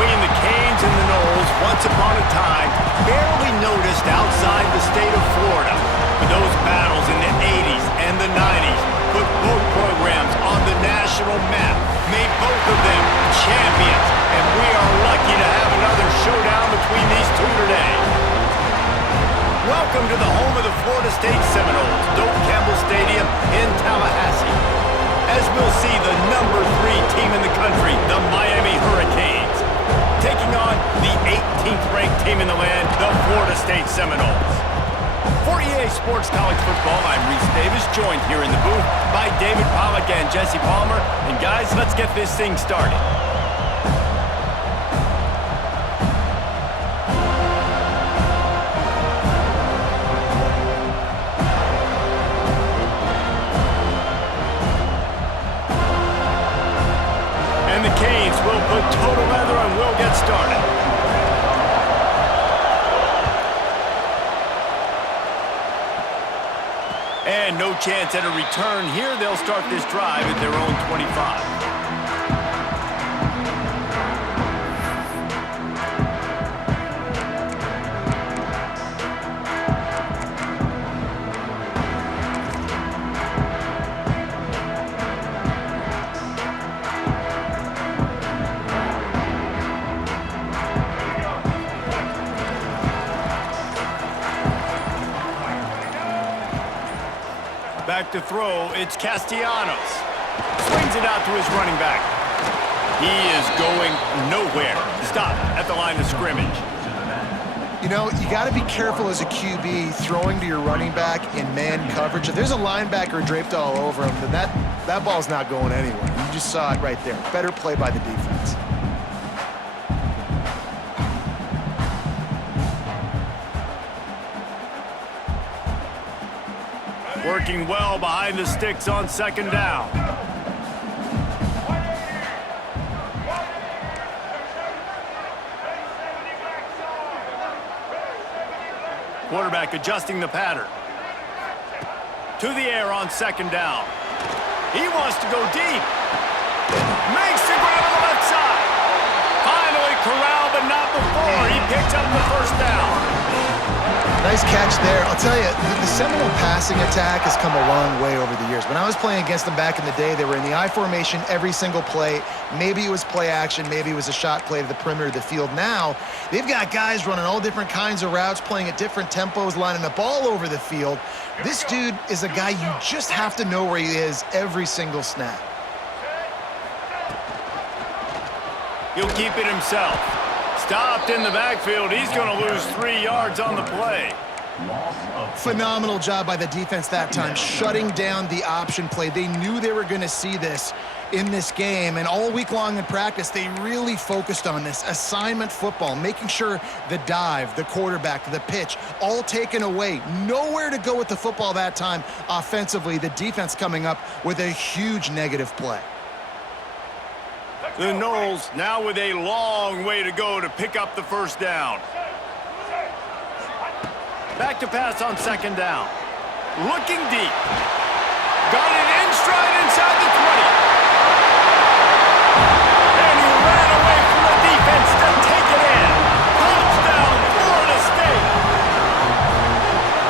between the Canes and the Noles, once upon a time, barely noticed outside the state of Florida. But those battles in the 80s and the 90s put both programs on the national map, made both of them champions, and we are lucky to have another showdown between these two today. Welcome to the home of the Florida State Seminoles, Doak Campbell Stadium in Tallahassee. As we'll see the number 3 team in the country, the Miami Hurricanes, taking on the 18th ranked team in the land, the Florida State Seminoles. For EA Sports College Football, I'm Reese Davis, joined here in the booth by David Pollack and Jesse Palmer. And guys, let's get this thing started. And the Canes will put total leather and we'll get started. And no chance at a return here. They'll start this drive at their own 25. Back to throw, it's Castellanos. Swings it out to his running back. He is going nowhere. Stop at the line of scrimmage. You know, you got to be careful as a QB throwing to your running back in man coverage. If there's a linebacker draped all over him, then that ball's not going anywhere. You just saw it right there. Better play by the defense. Working well behind the sticks on second down. Quarterback adjusting the pattern. To the air on second down. He wants to go deep. Makes the grab on the left side. Finally corralled, but not before. He picks up the first down. Nice catch there. I'll tell you, the Seminole passing attack has come a long way over the years. When I was playing against them back in the day, they were in the I formation every single play. Maybe it was play action. Maybe it was a shot play to the perimeter of the field. Now, they've got guys running all different kinds of routes, playing at different tempos, lining up all over the field. This dude is a guy you just have to know where he is every single snap. He'll keep it himself. Stopped in the backfield. He's going to lose 3 yards on the play. Phenomenal job by the defense that time, shutting down the option play. They knew they were going to see this in this game, and all week long in practice, they really focused on this assignment football, making sure the dive, the quarterback, the pitch, all taken away. Nowhere to go with the football that time offensively. The defense coming up with a huge negative play. The Noles now with a long way to go to pick up the first down. Back to pass on second down. Looking deep. Got it in stride inside the 20. And he ran away from the defense to take it in. Touchdown, Florida State.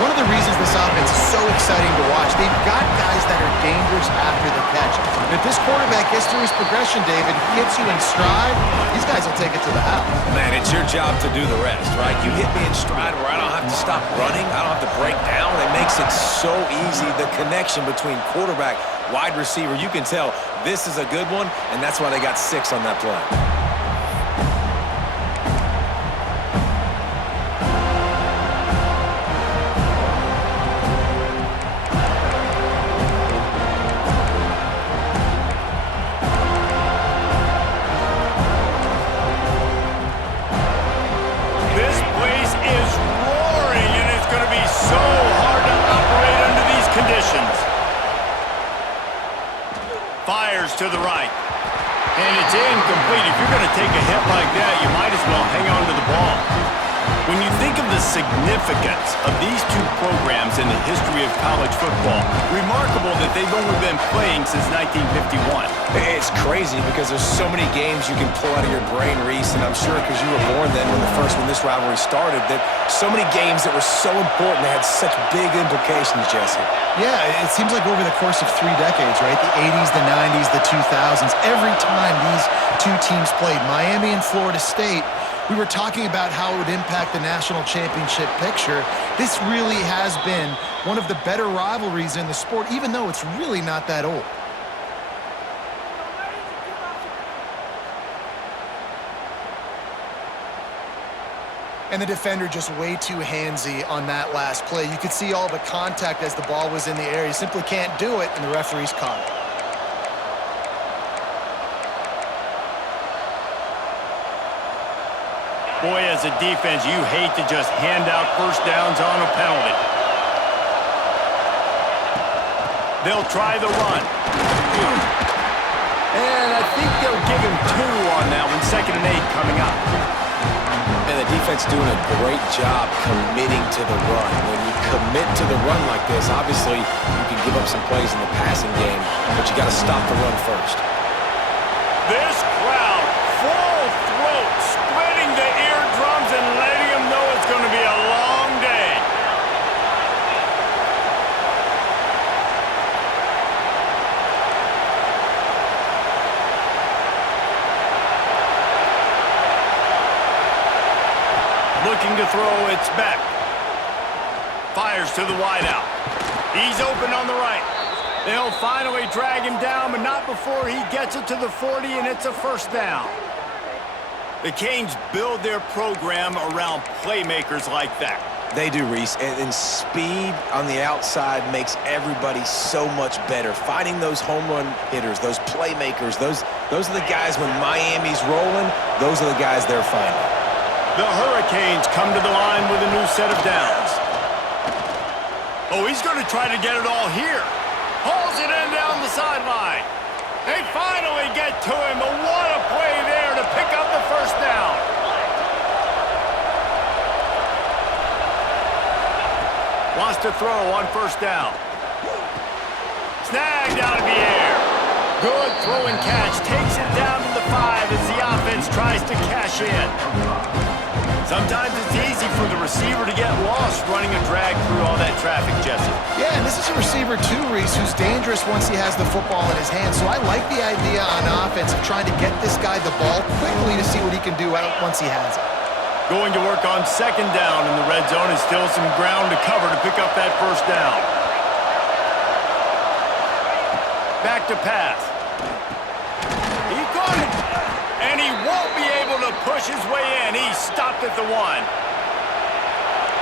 One of the reasons this offense is so exciting to watch, they've got guys that are dangerous after the catch. And if this quarterback gets through his progression, David, hits you in stride, these guys will take it to the house. Man, it's your job to do the rest, right? You hit me in stride where I don't have to stop running. I don't have to break down. It makes it so easy. The connection between quarterback, wide receiver, you can tell this is a good one, and that's why they got 6 on that play. To the right. And it's incomplete. If you're going to take a hit like that, you might as well hang on to the ball. When you think of the significance of these two programs in the history of college football, remarkable that they've only been playing since 1951. It's crazy because there's so many games you can pull out of your brain, Reese, and I'm sure because you were born then when this rivalry started, that so many games that were so important, they had such big implications, Jesse. Yeah, it seems like over the course of 3 decades, right? The 80s, the 90s, the 2000s, every time these two teams played, Miami and Florida State, we were talking about how it would impact the national championship picture. This really has been one of the better rivalries in the sport, even though it's really not that old. And the defender just way too handsy on that last play. You could see all the contact as the ball was in the air. He simply can't do it, and the referee's caught it. Boy, as a defense, you hate to just hand out first downs on a penalty. They'll try the run. And I think they'll give him 2 on that one, 2nd and 8 coming up. And the defense doing a great job committing to the run. When you commit to the run like this, obviously you can give up some plays in the passing game, but you got to stop the run first. This crowd, full throat, spreading the eardrums and letting them know it's going to be a long day. Looking to throw, it's Beck. Fires to the wideout. He's open on the right. They'll finally drag him down, but not before he gets it to the 40, and it's a first down. The Canes build their program around playmakers like that. They do, Reese, and speed on the outside makes everybody so much better. Finding those home run hitters, those playmakers, those are the guys when Miami's rolling, those are the guys they're finding. The Hurricanes come to the line with a new set of downs. Oh, he's going to try to get it all here. Hauls it in down the sideline. They finally get to him, but what a play there to pick up the first down. Wants to throw on first down. Snagged out of the air. Good throw and catch. Takes it down to the 5 as the offense tries to cash in. Sometimes it's easy for the receiver to get lost running a drag through all that traffic, Jesse. Yeah, and this is a receiver too, Reese, who's dangerous once he has the football in his hands. So I like the idea on offense of trying to get this guy the ball quickly to see what he can do once he has it. Going to work on 2nd down in the red zone, and still some ground to cover to pick up that first down. Back to pass. He got it. And he won't be able to push his way in. He stopped at the 1.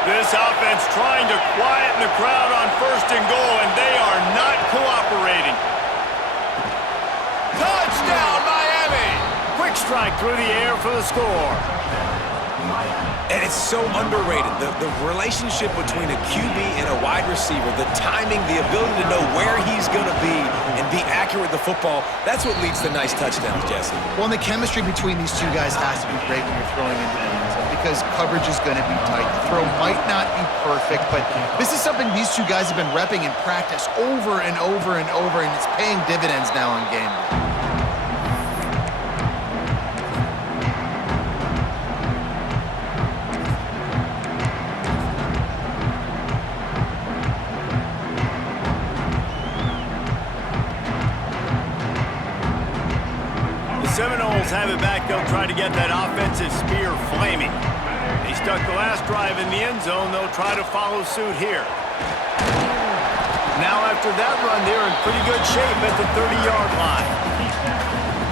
This offense trying to quieten the crowd on 1st and goal, and they are not cooperating. Touchdown, Miami! Quick strike through the air for the score. And it's so underrated, the relationship between a QB and a wide receiver, the timing, the ability to know where he's going to be and be accurate with the football, that's what leads to nice touchdowns, Jesse. Well, and the chemistry between these two guys has to be great when you're throwing into the end zone because coverage is going to be tight. The throw might not be perfect, but this is something these two guys have been repping in practice over and over and over, and it's paying dividends now on game day. Seminoles have it back. They'll try to get that offensive spear flaming. They stuck the last drive in the end zone. They'll try to follow suit here. Now after that run, they're in pretty good shape at the 30-yard line.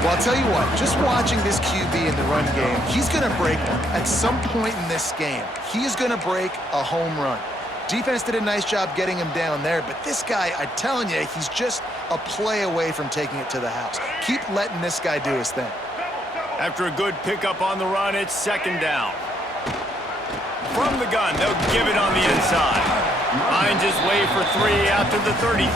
Well, I'll tell you what, just watching this QB in the run game, he's going to break one. At some point in this game, he is going to break a home run. Defense did a nice job getting him down there, but this guy, I'm telling you, he's just a play away from taking it to the house. Keep letting this guy do his thing. After a good pickup on the run, it's 2nd down. From the gun, they'll give it on the inside. Finds his way for 3 out to the 33.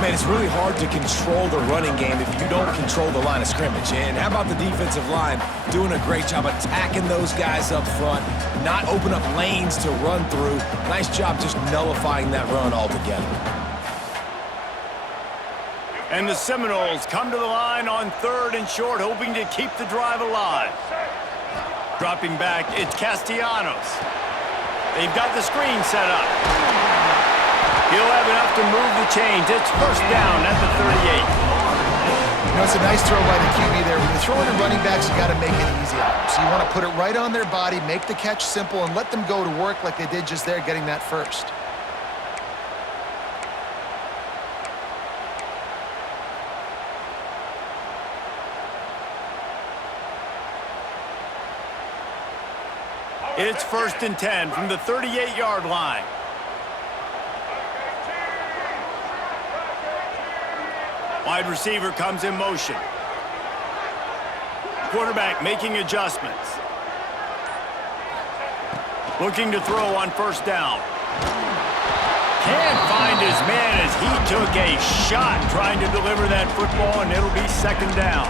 Man, it's really hard to control the running game if you don't control the line of scrimmage. And how about the defensive line doing a great job attacking those guys up front, not open up lanes to run through. Nice job just nullifying that run altogether. And the Seminoles come to the line on 3rd and short, hoping to keep the drive alive. Dropping back, it's Castellanos. They've got the screen set up. He'll have enough to move the chains. It's first down at the 38. You know, it's a nice throw by the QB there. When you're throwing to running backs, you got to make it easy on them. So you want to put it right on their body, make the catch simple, and let them go to work like they did just there, getting that first. It's 1st and 10 from the 38-yard line. Wide receiver comes in motion. Quarterback making adjustments. Looking to throw on 1st down. Can't find his man as he took a shot trying to deliver that football, and it'll be 2nd down.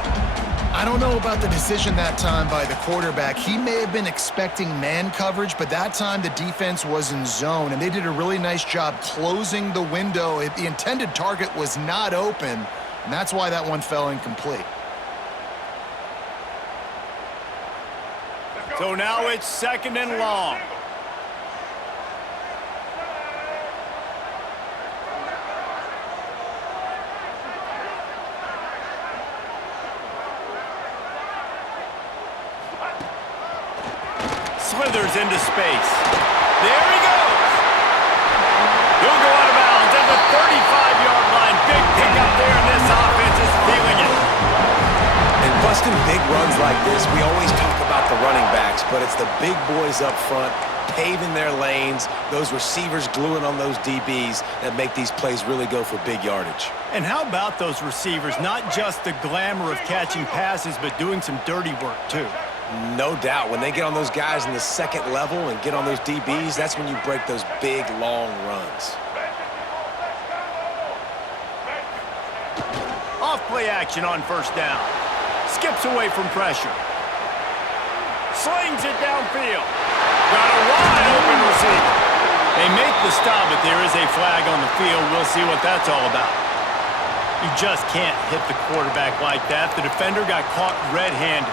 I don't know about the decision that time by the quarterback. He may have been expecting man coverage, but that time the defense was in zone, and they did a really nice job closing the window. The intended target was not open, and that's why that one fell incomplete. So now it's 2nd and long. Slithers into space. There he goes. He'll go out of bounds at the 35-yard line. Big pickup there, and this offense is feeling it. And busting big runs like this, we always talk about the running backs, but it's the big boys up front, paving their lanes, those receivers gluing on those DBs that make these plays really go for big yardage. And how about those receivers? Not just the glamour of catching passes, but doing some dirty work, too. No doubt. When they get on those guys in the 2nd level and get on those DBs, that's when you break those big, long runs. Off play action on 1st down. Skips away from pressure. Slings it downfield. Got a wide open receiver. They make the stop, but there is a flag on the field. We'll see what that's all about. You just can't hit the quarterback like that. The defender got caught red-handed.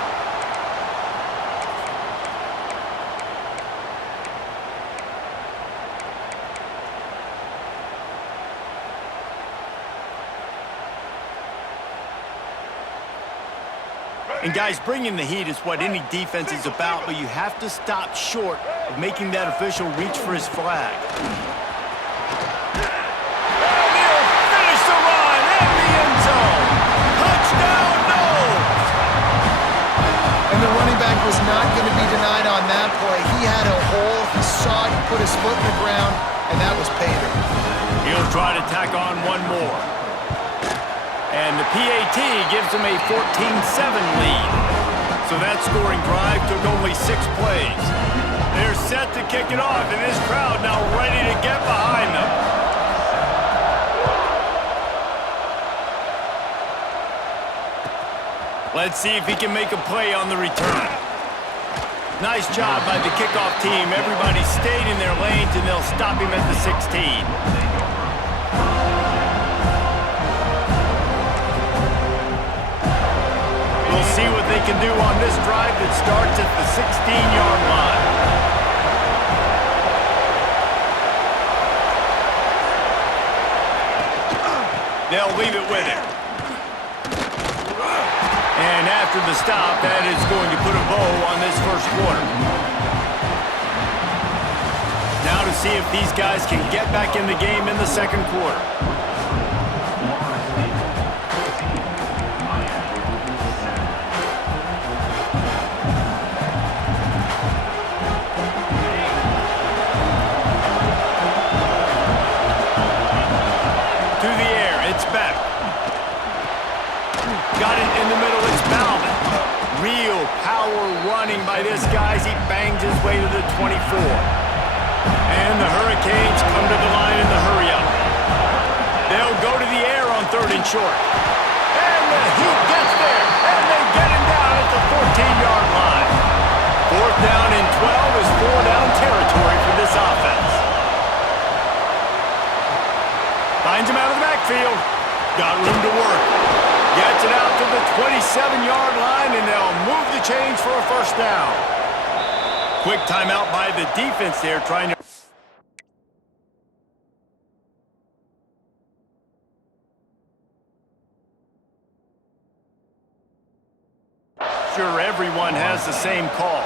And guys, bringing the heat is what any defense is about, but you have to stop short of making that official reach for his flag. And he'll finish the run in the end zone. Touchdown, Noles! And the running back was not going to be denied on that play. He had a hole, he saw it, he put his foot in the ground, and that was pay dirt. He'll try to tack on one more. And the PAT gives them a 14-7 lead. So that scoring drive took only 6 plays. They're set to kick it off, and this crowd now ready to get behind them. Let's see if he can make a play on the return. Nice job by the kickoff team. Everybody stayed in their lanes, and they'll stop him at the 16. We'll see what they can do on this drive that starts at the 16-yard line. They'll leave it with him. And after the stop, that is going to put a bow on this first quarter. Now to see if these guys can get back in the game in the 2nd quarter. Got it in the middle, it's Bauman. Real power running by this guy as he bangs his way to the 24. And the Hurricanes come to the line in the hurry-up. They'll go to the air third and short. And the Heat gets there, and they get him down at the 14-yard line. Fourth down and 12 is four-down territory for this offense. Finds him out of the backfield. Got room to work. Gets it out to the 27-yard line, and they'll move the chains for a first down. Quick timeout by the defense there, trying to... Sure, everyone has the same call.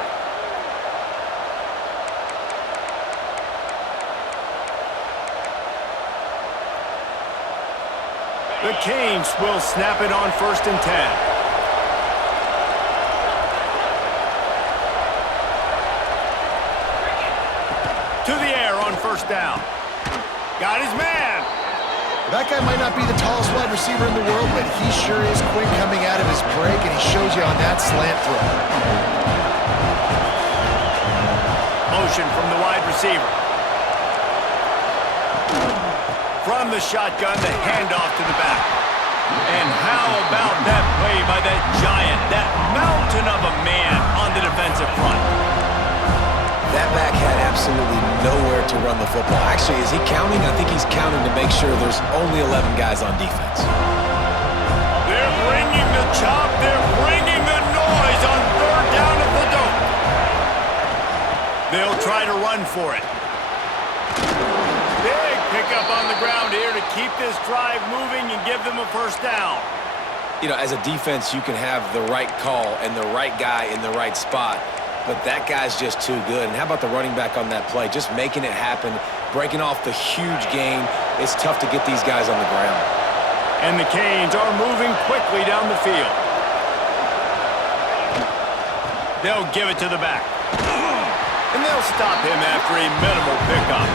The Canes will snap it on 1st and 10. To the air on 1st down. Got his man. That guy might not be the tallest wide receiver in the world, but he sure is quick coming out of his break, and he shows you on that slant throw. Motion from the wide receiver. From the shotgun, the handoff to the back. And how about that play by that giant, that mountain of a man on the defensive front? That back had absolutely nowhere to run the football. Actually, is he counting? I think he's counting to make sure there's only 11 guys on defense. They're bringing the chop. They're bringing the noise on third down at the dome. They'll try to run for it. Big pickup on the ground here to keep this drive moving and give them a first down. You know, as a defense, you can have the right call and the right guy in the right spot, but that guy's just too good. And how about the running back on that play? Just making it happen, breaking off the huge gain. It's tough to get these guys on the ground. And the Canes are moving quickly down the field. They'll give it to the back. And they'll stop him after a minimal pickup.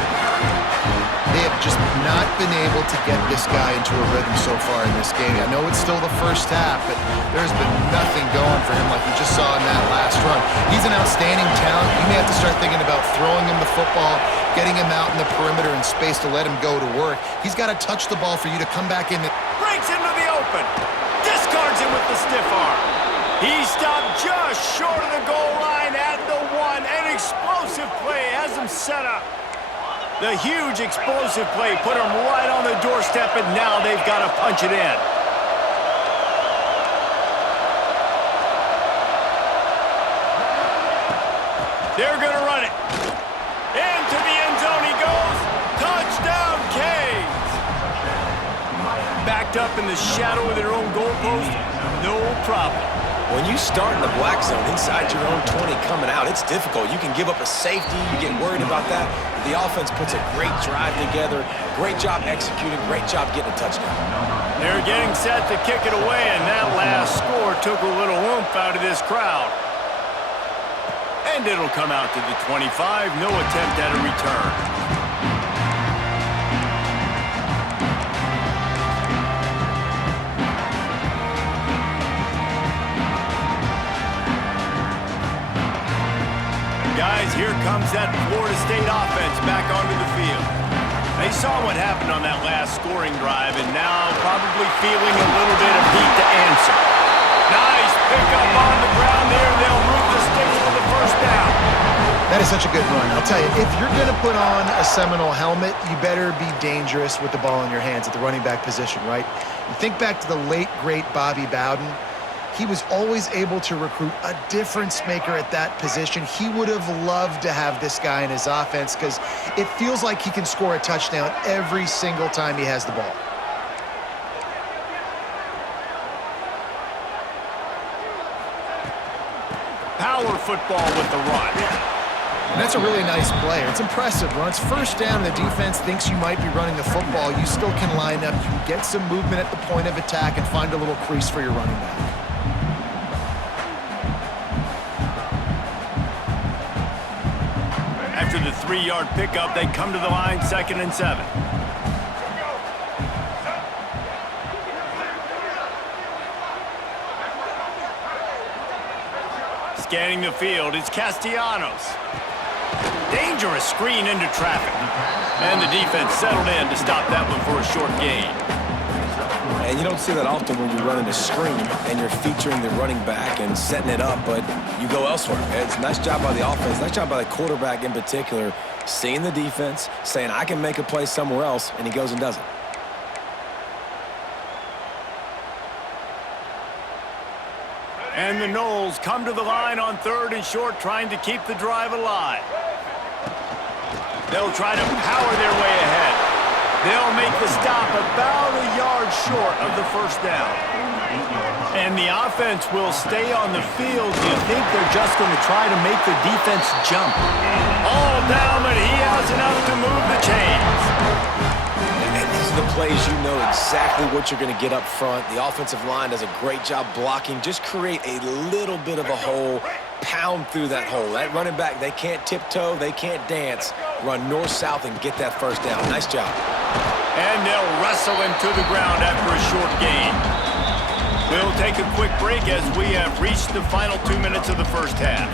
They have just not been able to get this guy into a rhythm so far in this game. I know it's still the first half, but there's been nothing going for him like we just saw in that last run. He's an outstanding talent. You may have to start thinking about throwing him the football, getting him out in the perimeter in space to let him go to work. He's got to touch the ball for you to come back in. Breaks into the open. Discards him with the stiff arm. He stopped just short of the goal line at the one. An explosive play has him set up. The huge explosive play put him right on the doorstep, and now they've got to punch it in. They're going to run it. Into the end zone he goes. Touchdown, Canes. Backed up in the shadow of their own goalpost, no problem. When you start in the black zone inside your own 20 coming out, it's difficult. You can give up a safety. You get worried about that. The offense puts a great drive together. Great job executing. Great job getting a touchdown. They're getting set to kick it away, and that last score took a little oomph out of this crowd. And it'll come out to the 25. No attempt at a return. Guys, here comes that Florida State offense back onto the field. They saw what happened on that last scoring drive, and now probably feeling a little bit of heat to answer. Nice pickup on the ground there. They'll move the sticks for the first down. That is such a good run. I'll tell you, if you're going to put on a Seminole helmet, you better be dangerous with the ball in your hands at the running back position, right? You think back to the late, great Bobby Bowden. He was always able to recruit a difference maker at that position. He would have loved to have this guy in his offense because it feels like he can score a touchdown every single time he has the ball. Power football with the run. And that's a really nice play. It's impressive. When it's first down and the defense thinks you might be running the football, you still can line up. You can get some movement at the point of attack and find a little crease for your running back. After the 3-yard pickup, they come to the line, 2nd and 7. Scanning the field, it's Castellanos. Dangerous screen into traffic. And the defense settled in to stop that one for a short gain. And you don't see that often when you're running a screen and you're featuring the running back and setting it up, but you go elsewhere. It's a nice job by the offense, nice job by the quarterback in particular, seeing the defense, saying, I can make a play somewhere else, and he goes and does it. And the Noles come to the line on 3rd and short, trying to keep the drive alive. They'll try to power their way ahead. They'll make the stop about a yard short of the first down. And the offense will stay on the field. Do you think they're just going to try to make the defense jump? All down, but he has enough to move the chains. And these are the plays you know exactly what you're going to get up front. The offensive line does a great job blocking. Just create a little bit of a hole, pound through that hole. That running back, they can't tiptoe, they can't dance. Run north-south and get that first down. Nice job. And they'll wrestle him to the ground after a short gain. We'll take a quick break as we have reached the final 2 minutes of the first half.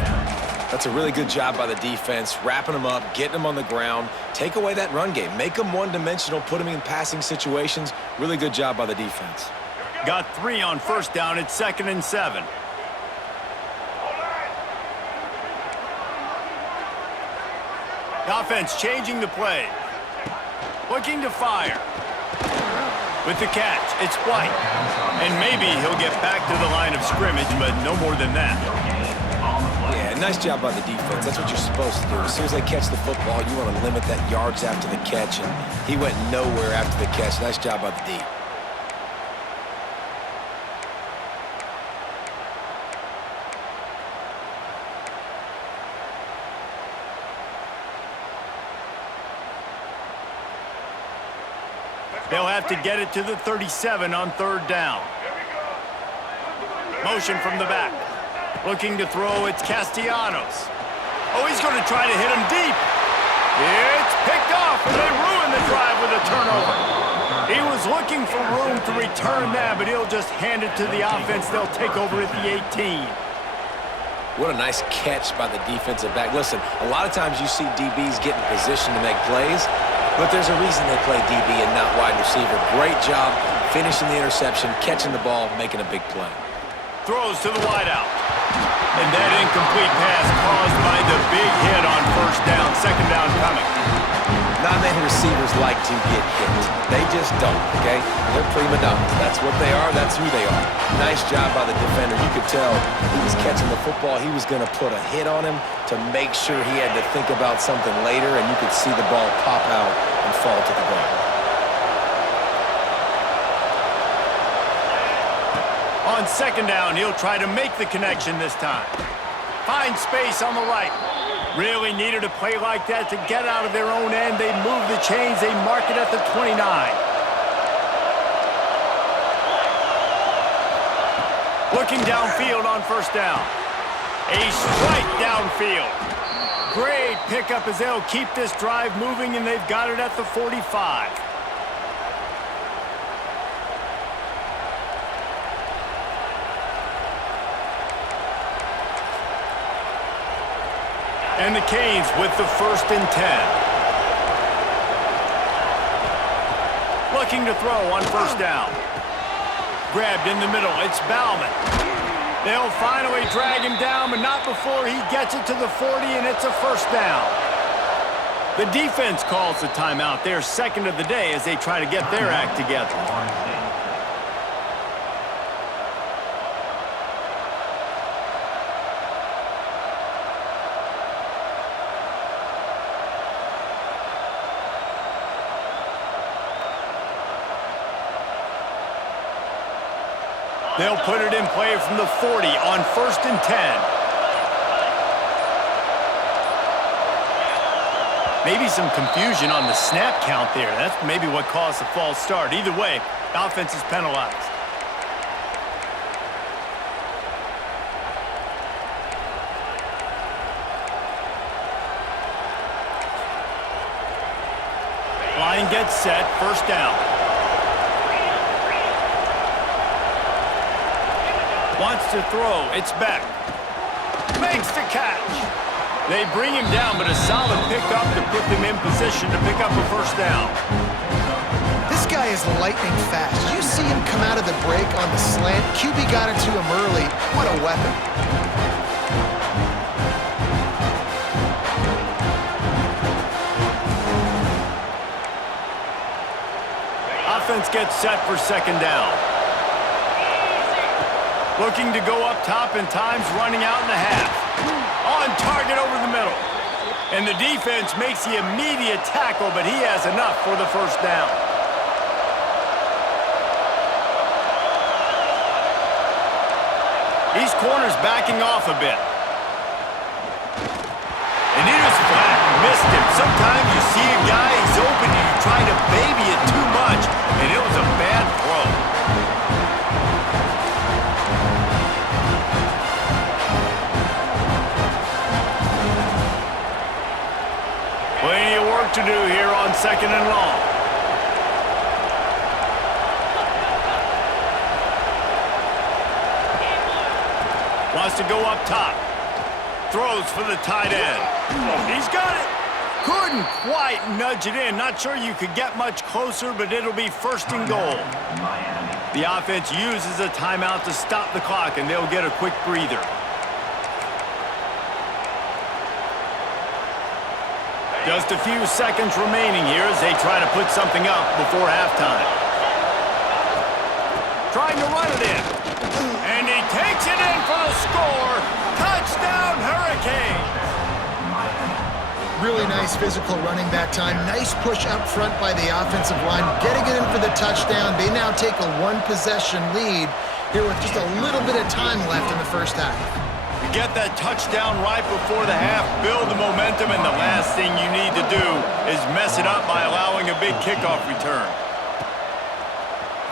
That's a really good job by the defense, wrapping them up, getting them on the ground. Take away that run game. Make them one-dimensional, put them in passing situations. Really good job by the defense. Got 3 on first down. It's 2nd and 7. The offense changing the play. Looking to fire. With the catch, it's White. And maybe he'll get back to the line of scrimmage, but no more than that. Yeah, nice job by the defense. That's what you're supposed to do. As soon as they catch the football, you want to limit that yards after the catch, and he went nowhere after the catch. Nice job by the D. They'll have to get it to the 37 on 3rd down. Motion from the back. Looking to throw, it's Castellanos. Oh, he's going to try to hit him deep. It's picked off, and they ruin the drive with a turnover. He was looking for room to return that, but he'll just hand it to the offense. They'll take over at the 18. What a nice catch by the defensive back. Listen, a lot of times you see DBs get in position to make plays, but there's a reason they play DB and not wide receiver. Great job finishing the interception, catching the ball, making a big play. Throws to the wideout. And that incomplete pass caused by the big hit on first down. 2nd down coming. Not many receivers like to get hit. They just don't, okay? They're prima donnas. That's what they are. That's who they are. Nice job by the defender. You could tell he was catching the football. He was going to put a hit on him to make sure he had to think about something later, and you could see the ball pop out and fall to the ground. On 2nd down, he'll try to make the connection this time. Find space on the right. Really needed a play like that to get out of their own end. They move the chains. They mark it at the 29. Looking downfield on first down. A strike downfield. Great pickup as they'll keep this drive moving, and they've got it at the 45. And the Canes with the 1st and 10. Looking to throw on first down. Grabbed in the middle. It's Bauman. They'll finally drag him down, but not before he gets it to the 40, and it's a first down. The defense calls the timeout. They're 2nd of the day as they try to get their act together. They'll put it in play from the 40 on 1st and 10. Maybe some confusion on the snap count there. That's maybe what caused the false start. Either way, the offense is penalized. Line gets set, first down. Wants to throw, it's Beck. Makes the catch. They bring him down, but a solid pickup to put them in position to pick up a first down. This This guy is lightning fast. Did you see him come out of the break on the slant? QB got it to him early. What a weapon. Offense gets set for second down. Looking to go up top and time's running out in the half. On target over the middle. And the defense makes the immediate tackle, but he has enough for the first down. These corners backing off a bit. And it is flat. Missed him. Sometimes you see a guy, he's open, and you try to baby it too much, and it was a bad throw. Plenty of work to do here on second and long. Wants to go up top. Throws for the tight end. He's got it. Couldn't quite nudge it in. Not sure you could get much closer, but it'll be first and goal. The offense uses a timeout to stop the clock, and they'll get a quick breather. Just a few seconds remaining here as they try to put something up before halftime. Trying to run it in. And he takes it in for the score. Touchdown, Hurricanes! Really nice physical running that time. Nice push up front by the offensive line. Getting it in for the touchdown. They now take a one-possession lead here with just a little bit of time left in the first half. You get that touchdown right before the half, build the momentum, and the last thing you need to do is mess it up by allowing a big kickoff return.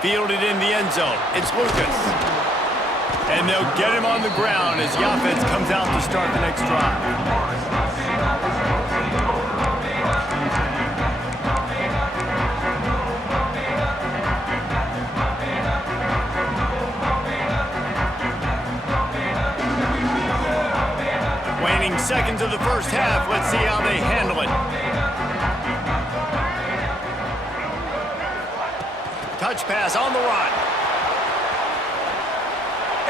Fielded in the end zone. It's Lucas. And they'll get him on the ground as the offense comes out to start the next drive. Seconds of the first half. Let's see how they handle it. Touch pass on the run.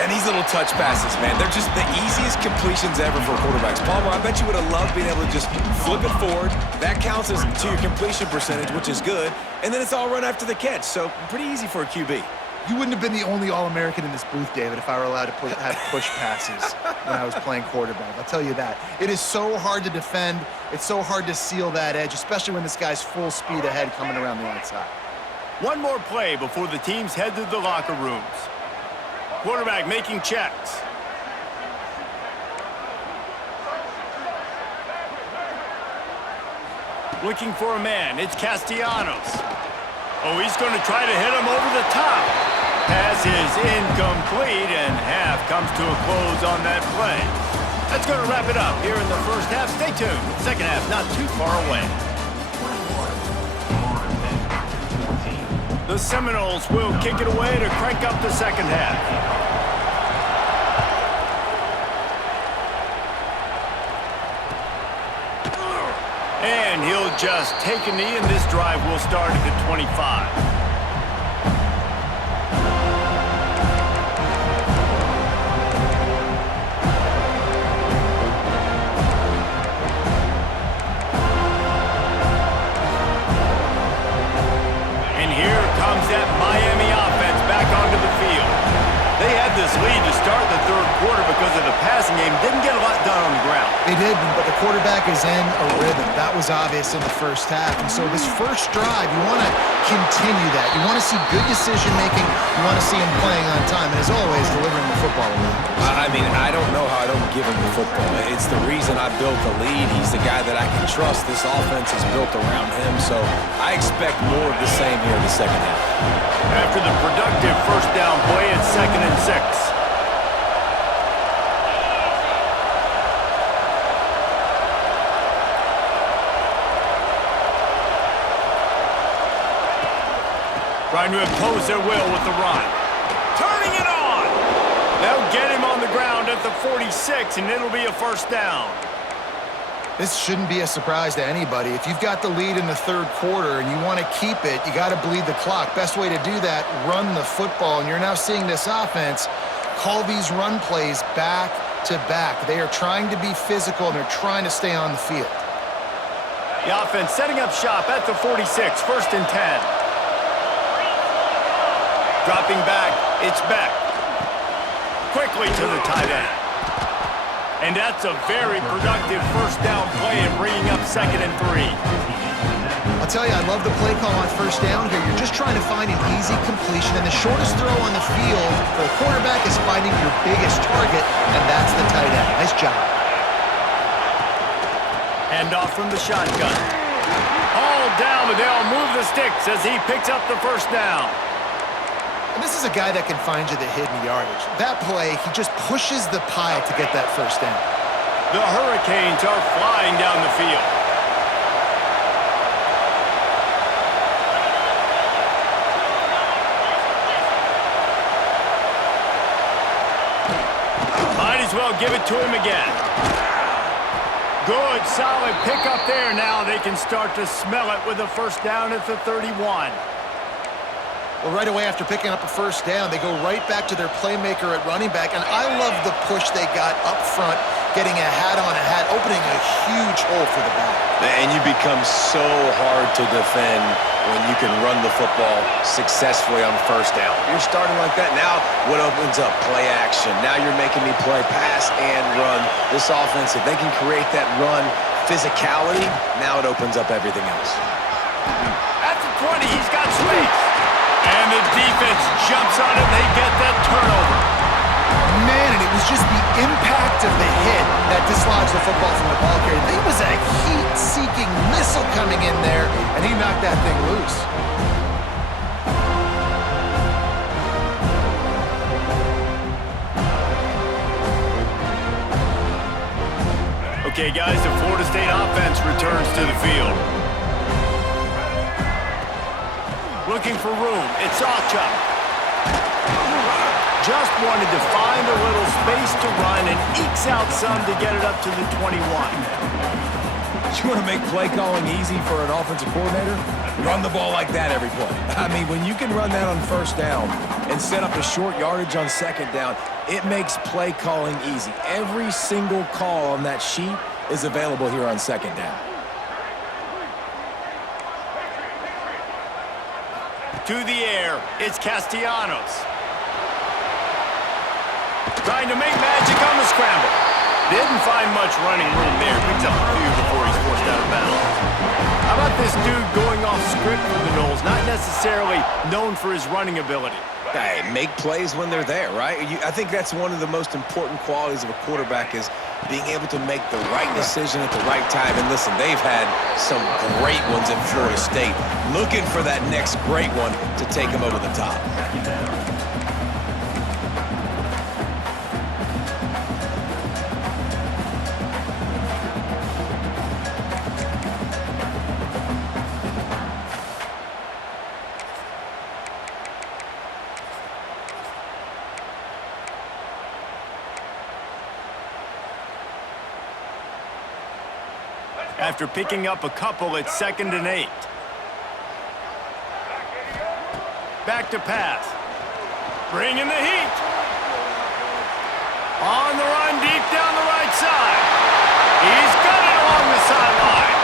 And these little touch passes, man, they're just the easiest completions ever for quarterbacks. Palmer, I bet you would have loved being able to just flip it forward. That counts as to your completion percentage, which is good. And then it's all run after the catch. So pretty easy for a QB. You wouldn't have been the only All-American in this booth, David, if I were allowed to have push passes when I was playing quarterback. I'll tell you that. It is so hard to defend. It's so hard to seal that edge, especially when this guy's full speed ahead coming around the outside. One more play before the teams head to the locker rooms. Quarterback making checks. Looking for a man. It's Castellanos. Oh, he's going to try to hit him over the top. Pass is incomplete, and half comes to a close on that play. That's going to wrap it up here in the first half. Stay tuned. Second half not too far away. The Seminoles will kick it away to crank up the second half. And he'll just take a knee, and this drive will start at the 25. That Miami offense back onto the field. They had this lead to start the third quarter because of the passing game. Didn't get a lot done on the ground. They did, but the quarterback is in a rhythm. That was obvious in the first half. And so this first drive, you want to continue that. You want to see good decision-making. You want to see him playing on time. And as always, delivering the football around. I mean, I don't know how I don't give him the football. It's the reason I built the lead. He's the guy that I can trust. This offense is built around him. So I expect more of the same here in the second half. After the productive first down play, it's 2nd and 6. Trying to impose their will with the run. Turning it on! They'll get him on the ground at the 46, and it'll be a first down. This shouldn't be a surprise to anybody. If you've got the lead in the third quarter and you want to keep it, you got to bleed the clock. Best way to do that, run the football. And you're now seeing this offense call these run plays back to back. They are trying to be physical, and they're trying to stay on the field. The offense setting up shop at the 46, 1st and 10. Dropping back, it's Beck. Quickly to the tight end. And that's a very productive first down play and bringing up 2nd and 3. I'll tell you, I love the play call on first down here. You're just trying to find an easy completion, and the shortest throw on the field for a quarterback is finding your biggest target, and that's the tight end. Nice job. Hand off from the shotgun. All down, but they'll move the sticks as he picks up the first down. And this is a guy that can find you the hidden yardage. That play, he just pushes the pile to get that first down. The Hurricanes are flying down the field. Might as well give it to him again. Good, solid pickup there. Now they can start to smell it with a first down at the 31. Well, right away after picking up a first down, they go right back to their playmaker at running back, and I love the push they got up front, getting a hat on a hat, opening a huge hole for the back. And you become so hard to defend when you can run the football successfully on first down. You're starting like that. Now what opens up? Play action. Now you're making me play pass and run. This offense, if they can create that run physicality, now it opens up everything else. At the 20, he's got space. And the defense jumps on it. They get that turnover. Man, and it was just the impact of the hit that dislodged the football from the ball carrier. There was a heat-seeking missile coming in there, and he knocked that thing loose. Okay, guys, the Florida State offense returns to the field. Looking for room. It's Awchuk. Just wanted to find a little space to run and ekes out some to get it up to the 21. You want to make play calling easy for an offensive coordinator? Run the ball like that every play. I mean, when you can run that on first down and set up a short yardage on second down, it makes play calling easy. Every single call on that sheet is available here on second down. To the air, it's Castellanos. Trying to make magic on the scramble. Didn't find much running room there. Picks up a few before he's forced out of bounds. How about this dude going off script for the Noles? Not necessarily known for his running ability. Hey, make plays when they're there, right? I think that's one of the most important qualities of a quarterback is being able to make the right decision at the right time. And listen, they've had some great ones in Florida State. Looking for that next great one to take them over the top. After picking up a couple, it's 2nd and 8. Back to pass. Bringing the heat. On the run, deep down the right side. He's got it along the sideline.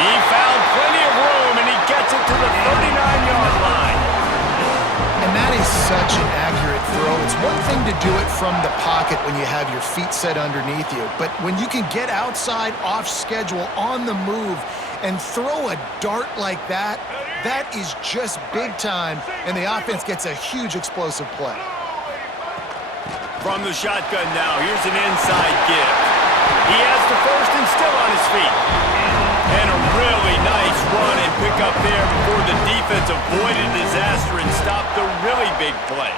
He found plenty of room, and he gets it to the 39-yard line. And that is such an accurate throw. It's one thing to do it from the pocket when you have your feet set underneath you, but when you can get outside, off schedule, on the move, and throw a dart like that, that is just big time, and the offense gets a huge explosive play. From the shotgun now, here's an inside give. He has the first and still on his feet. And a really nice run and pick up there before the defense avoided disaster and stopped the really big play.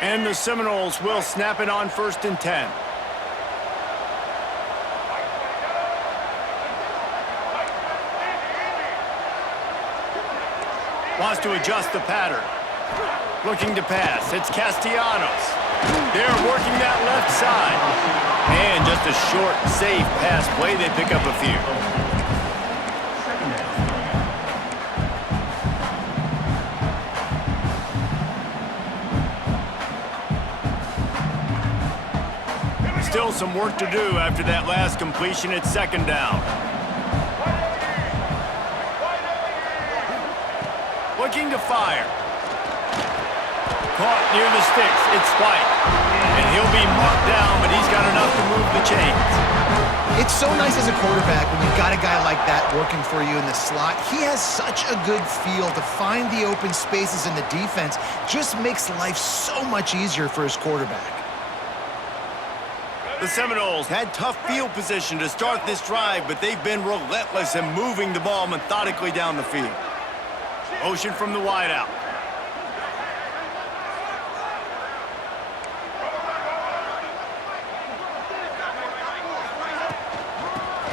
And the Seminoles will snap it on 1st and 10. Wants to adjust the pattern. Looking to pass, it's Castellanos. They're working that left side. And just a short, safe pass play, they pick up a few. Still some work to do after that last completion. It's second down. Looking to fire. Caught near the sticks. It's White. And he'll be marked down, but he's got enough to move the chains. It's so nice as a quarterback when you've got a guy like that working for you in the slot. He has such a good feel to find the open spaces in the defense. Just makes life so much easier for his quarterback. The Seminoles had tough field position to start this drive, but they've been relentless in moving the ball methodically down the field. Motion from the wideout.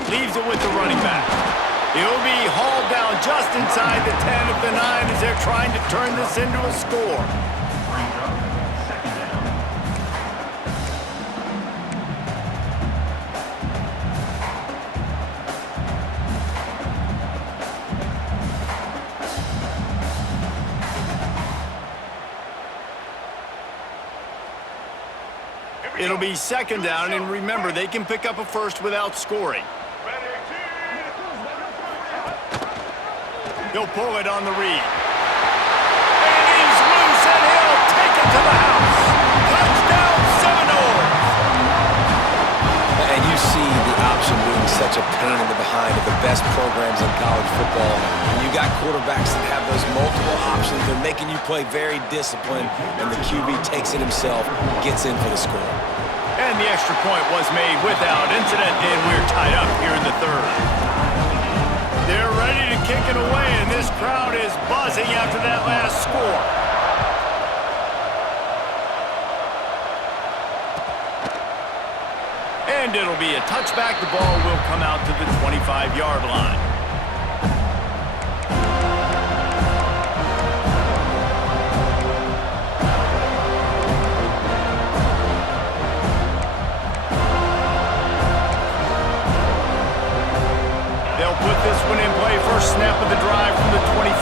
Leaves it with the running back. He'll be hauled down just inside the 10 of the 9 as they're trying to turn this into a score. It'll be second down, and remember, they can pick up a first without scoring. He'll pull it on the read. And he's loose, and he'll take it to the house. Touchdown, Seminoles! And you see the option being such a pain in the behind of the best programs in college football. When you got quarterbacks that have those multiple options, they're making you play very disciplined, and the QB takes it himself, gets in for the score. And the extra point was made without incident, and we're tied up here in the third. They're ready to kick it away, and this crowd is buzzing after that last score. And it'll be a touchback. The ball will come out to the 25-yard line. They'll put this one in play. First snap of the drive from the 25.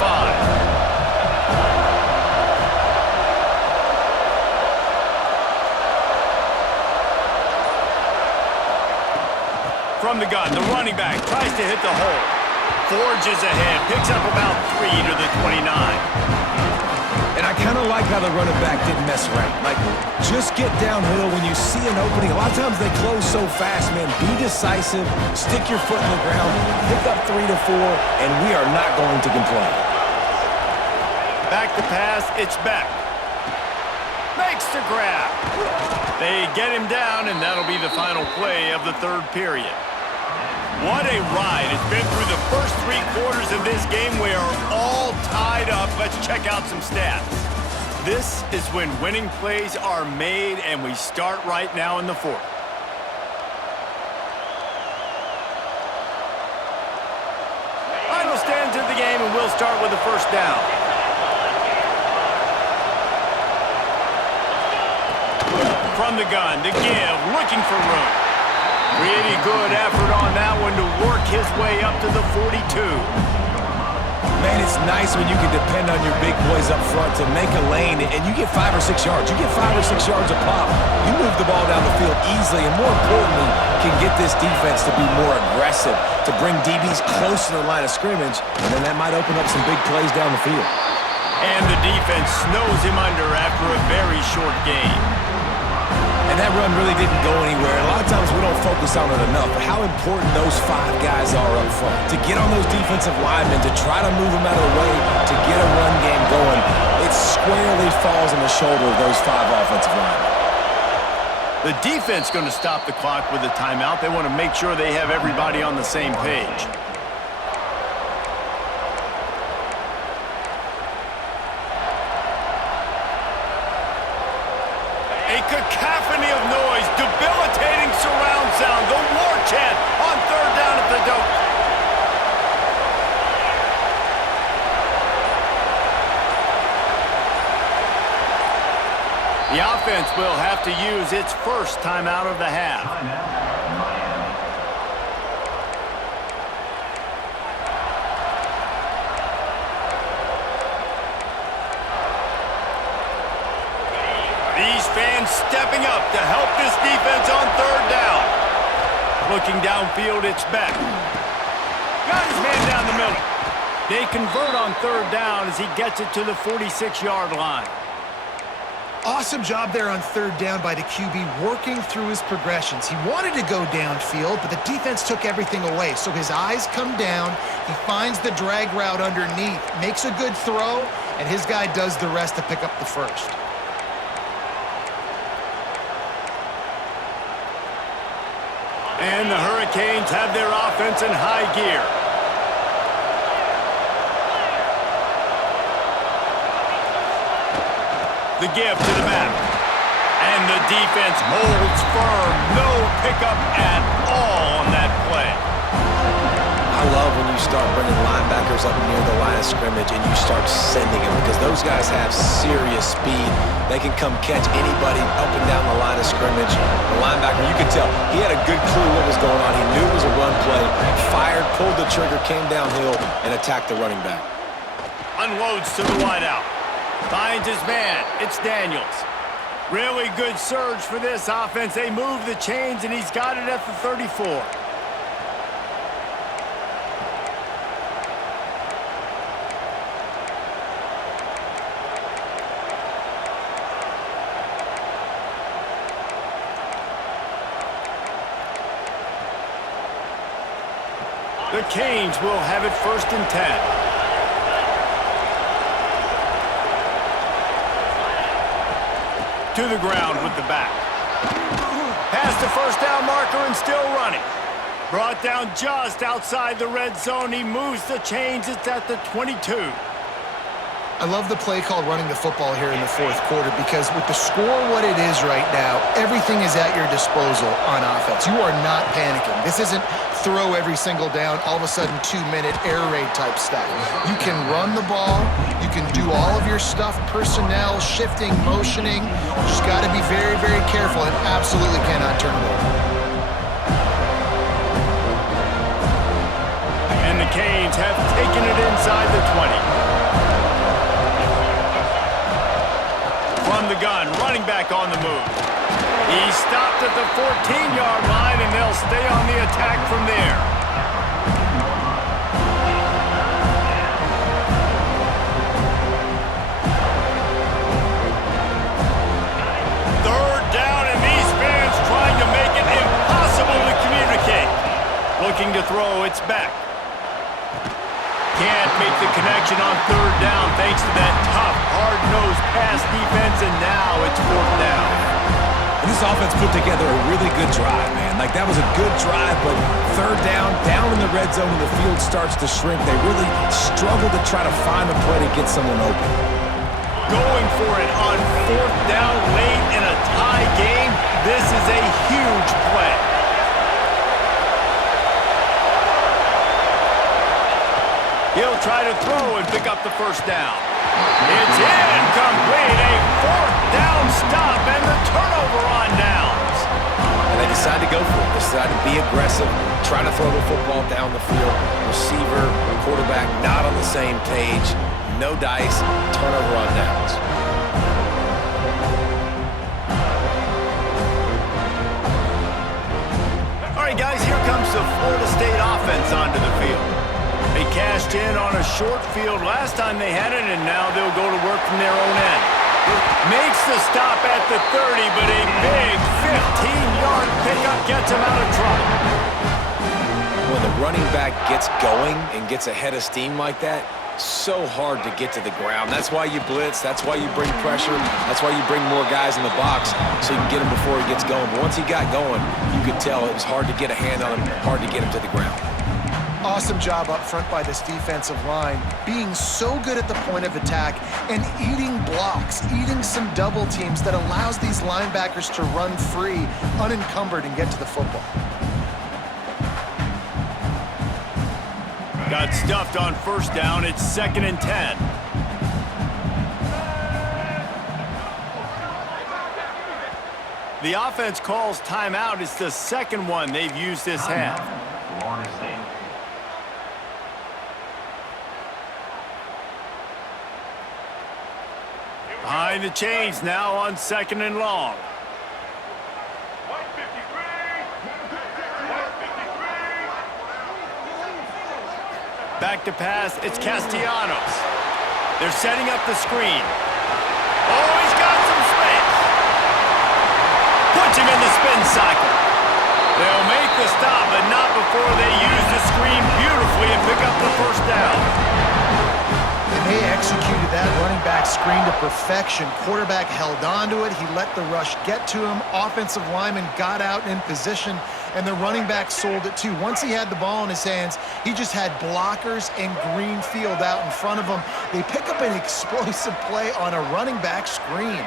From the gun, the running back tries to hit the hole. Forges ahead, picks up about 3 to the 29. And I kind of like how the running back didn't mess around. Like, just get downhill when you see an opening. A lot of times they close so fast, man. Be decisive, stick your foot in the ground, pick up 3 to 4, and we are not going to complain. Back to pass, it's Beck. Makes the grab. They get him down, and that'll be the final play of the third period. What a ride. It's been through the first 3 quarters of this game. We are all tied up. Let's check out some stats. This is when winning plays are made, and we start right now in the fourth. Final stands of the game, and we'll start with the first down. From the gun, to give, looking for room. Pretty good effort on that one to work his way up to the 42. Man, it's nice when you can depend on your big boys up front to make a lane, and you get 5 or 6 yards. You get 5 or 6 yards a pop. You move the ball down the field easily, and more importantly, can get this defense to be more aggressive, to bring DBs close to the line of scrimmage, and then that might open up some big plays down the field. And the defense snows him under after a very short game. And that run really didn't go anywhere. A lot of times we don't focus on it enough, but how important those 5 guys are up front. To get on those defensive linemen, to try to move them out of the way, to get a run game going, it squarely falls on the shoulder of those 5 offensive linemen. The defense going to stop the clock with a timeout. They want to make sure they have everybody on the same page. A cacophony of noise, debilitating surround sound, the war chant on third down at the Doak. The offense will have to use its first timeout of the half. These fans stepping up to help this defense on third down. Looking downfield, it's Beck. Got his man down the middle. They convert on third down as he gets it to the 46-yard line. Awesome job there on third down by the QB, working through his progressions. He wanted to go downfield, but the defense took everything away. So his eyes come down, he finds the drag route underneath, makes a good throw, and his guy does the rest to pick up the first. And the Hurricanes have their offense in high gear. The give to the back. And the defense holds firm. No pickup at all on that play. I love when you start bringing linebackers up near the line of scrimmage and you start sending them because those guys have serious speed. They can come catch anybody up and down the line of scrimmage. The linebacker, you could tell, he had a good clue what was going on. He knew it was a run play, fired, pulled the trigger, came downhill, and attacked the running back. Unloads to the wideout. Finds his man. It's Daniels. Really good surge for this offense. They move the chains, and he's got it at the 34. The Canes will have it 1st and 10. To the ground with the back. Past the first down marker and still running. Brought down just outside the red zone. He moves the chains. It's at the 22. I love the play called running the football here in the fourth quarter because with the score what it is right now, everything is at your disposal on offense. You are not panicking. This isn't throw every single down, all of a sudden 2-minute air raid type stuff. You can run the ball. You can do all of your stuff, personnel, shifting, motioning. You just got to be very, very careful and absolutely cannot turn it over. And the Canes have taken it inside the 20. From the gun, running back on the move. He stopped at the 14-yard line, and they'll stay on the attack from there. Third down, and these fans trying to make it impossible to communicate. Looking to throw, it's back. Can't make the connection on third down thanks to that tough, hard-nosed pass defense, and now it's 4th down. And this offense put together a really good drive, man. Like, that was a good drive, but third down in the red zone, and the field starts to shrink. They really struggle to try to find a play to get someone open. Going for it on 4th down late in a tie game. This is a huge play. He'll try to throw and pick up the first down. It's incomplete. A 4th down stop and the turnover on downs. And they decide to go for it. They decide to be aggressive, try to throw the football down the field. Receiver, quarterback not on the same page. No dice, turnover on downs. All right, guys, here comes the Florida State offense onto the field. They cashed in on a short field last time they had it, and now they'll go to work from their own end. Makes the stop at the 30, but a big 15-yard pickup gets him out of trouble. When the running back gets going and gets ahead of steam like that, so hard to get to the ground. That's why you blitz. That's why you bring pressure. That's why you bring more guys in the box so you can get him before he gets going. But once he got going, you could tell it was hard to get a hand on him, hard to get him to the ground. Awesome job up front by this defensive line, being so good at the point of attack and eating blocks, eating some double teams that allows these linebackers to run free, unencumbered, and get to the football. Got stuffed on 1st down. It's 2nd and 10. The offense calls timeout. It's the second one they've used this half. Behind the chains now on 2nd and long. Back to pass, it's Castellanos. They're setting up the screen. Oh, he's got some space. Puts him in the spin cycle. They'll make the stop, but not before they use the screen beautifully and pick up the first down. And they executed that running back screen to perfection. Quarterback held on to it. He let the rush get to him. Offensive lineman got out in position, and the running back sold it too. Once he had the ball in his hands, he just had blockers and green field out in front of him. They pick up an explosive play on a running back screen.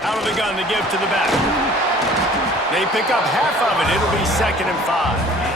Out of the gun to give to the back. They pick up half of it. It'll be 2nd and 5.